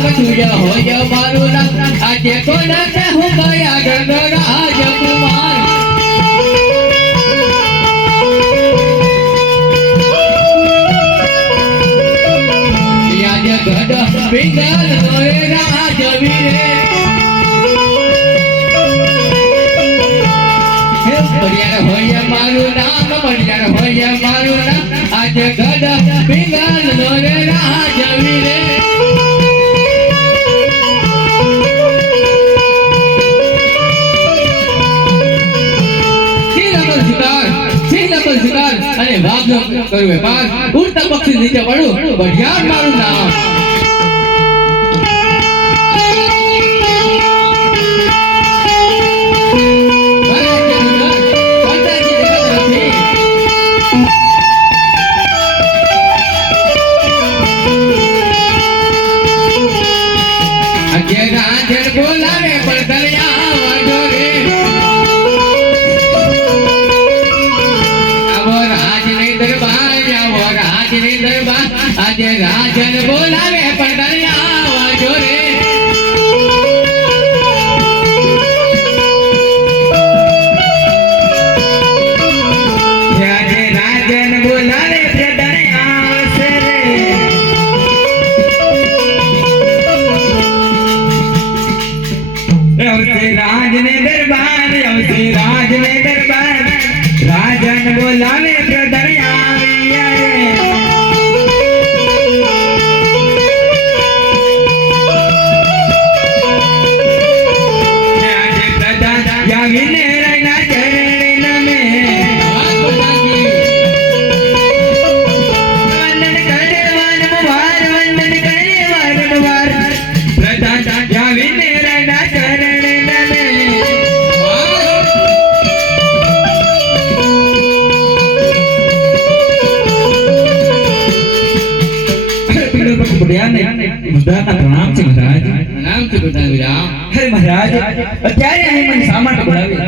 વટુજા હોય મારું નામ આજે કોના કે હું કયા ગણરાજ કુમાર યાદ ગઢ પિંગલ નોરે રાજ વીરે બળિયાર હોય મારું નામ બળિયાર હોય મારું નામ આજે ગઢ પિંગલ નોરે રાજ વીરે અને વાગનો કરવે પાર ઉડતા પક્ષી નીચે પડું બળિયાર મારું નામ બોલાવે પડતરિયા વાડો રે આવો રાજને દરબાર આજે રાજન બોલાવે પડતરિયા વાડો રે આજે રાજન બોલાવે પડતરિયા આવશે રે રાજને દરબાર રાજન બોલાવે પડતરિયા प्रणाम છે મહારાજ પ્રણામ છે પ્રધાનવીરા હે મહારાજ અત્યારે અહીં મને સામાન બોલાવી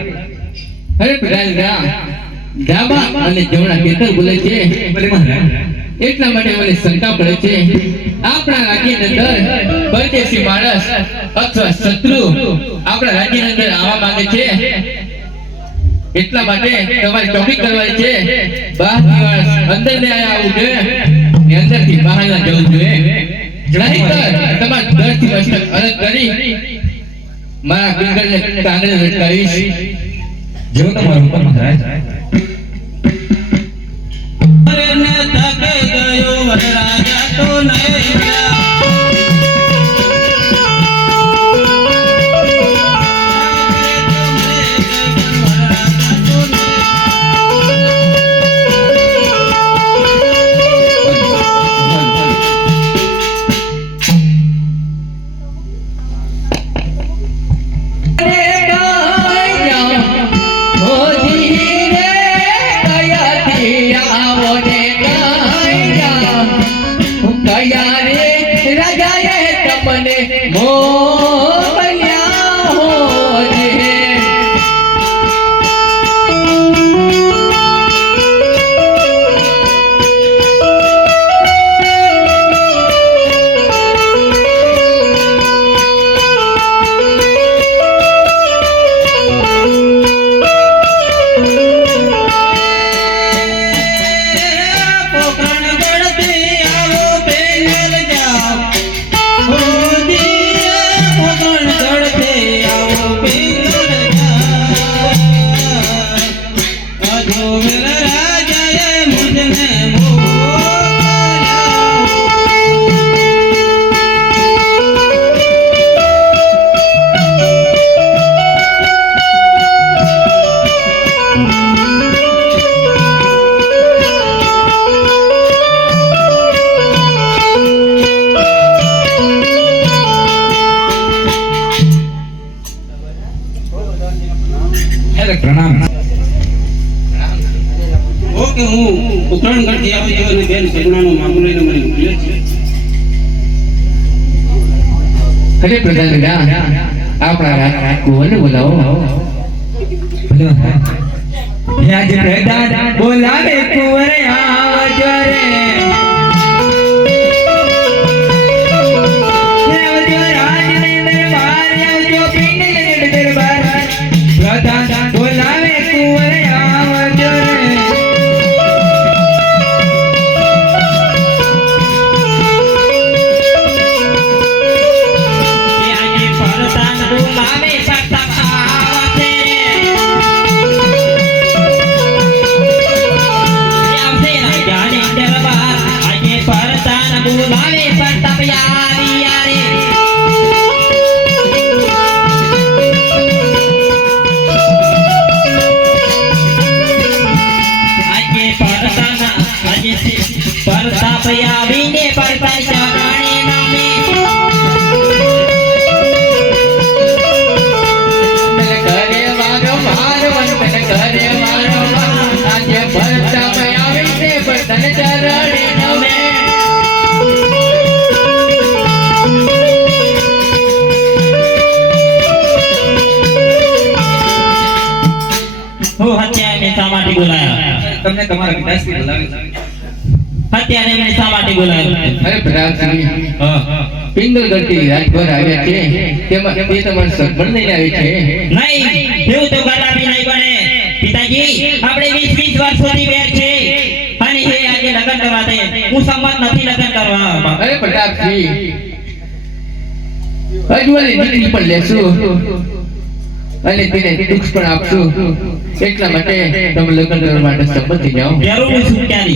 અરે પ્રધાનવીરા ડાબા અને જમણા કેતર બોલે છે બોલે મહારાજ એટલા માટે મને શંકા પડે છે આપણા રાજ્યની અંદર પરદેશી માણસ અથવા શત્રુ આપણા રાજ્યની અંદર આવવા માંગે છે એટલા માટે તમારે ચોકી કરવાની છે બહારથી માણસ અંદર ને આવવું જોઈએ ને અંદરથી બહાર ના જવું જોઈએ તમારા દરથી મસ્તક અલગ કરી મારા પિંગળને કાંગરે લટકાવીશ જો તમારું હુકમ મહારાજ અરે થકે ગયો વરરાજા તો નહીં પ્રણામ ઓકે હું ઉત્તરાયણ કરતી આવી છું અને બેન સગુણાનો મામલો લઈને મને મોકલ્યો છે અરે પ્રધાન આપણા રાજકુંવરને બોલાવો રાજ પ્રધાન બોલાવે કુંવર આવજો રે આવીને પરતાય ચરણે નમે કરે મારો ભાર વંદન કરે મારો ભાર આજે ભરતા આવીને બદન ચરણે નમે હું અત્યારે શા માટે બોલાયા તમને તમારા પિતાશ્રી બોલાવે છે. અત્યારે એમને શા માટે બોલાયા અરે પ્રધાનશ્રી હા. પિંગલગઢથી રાજભર આવ્યા છે તેમાં તે તમારે સગવડ લઈને આવે છે નહીં એવું તો કદાપી નહીં બને પિતાજી આપણે 20 વર્ષ સુધી વેર છે અને એ આજે લગ્ન કરવા દે હું સંમત નથી લગ્ન કરવા અરે પ્રતાપજી અજવાળી દીકરી પણ લેશું અને તેને દુઃખ પણ આપશું એટલા માટે તમે લગ્ન કરવા માટે સંમત થઈ જાઓ જરૂર હું શું ક્યારે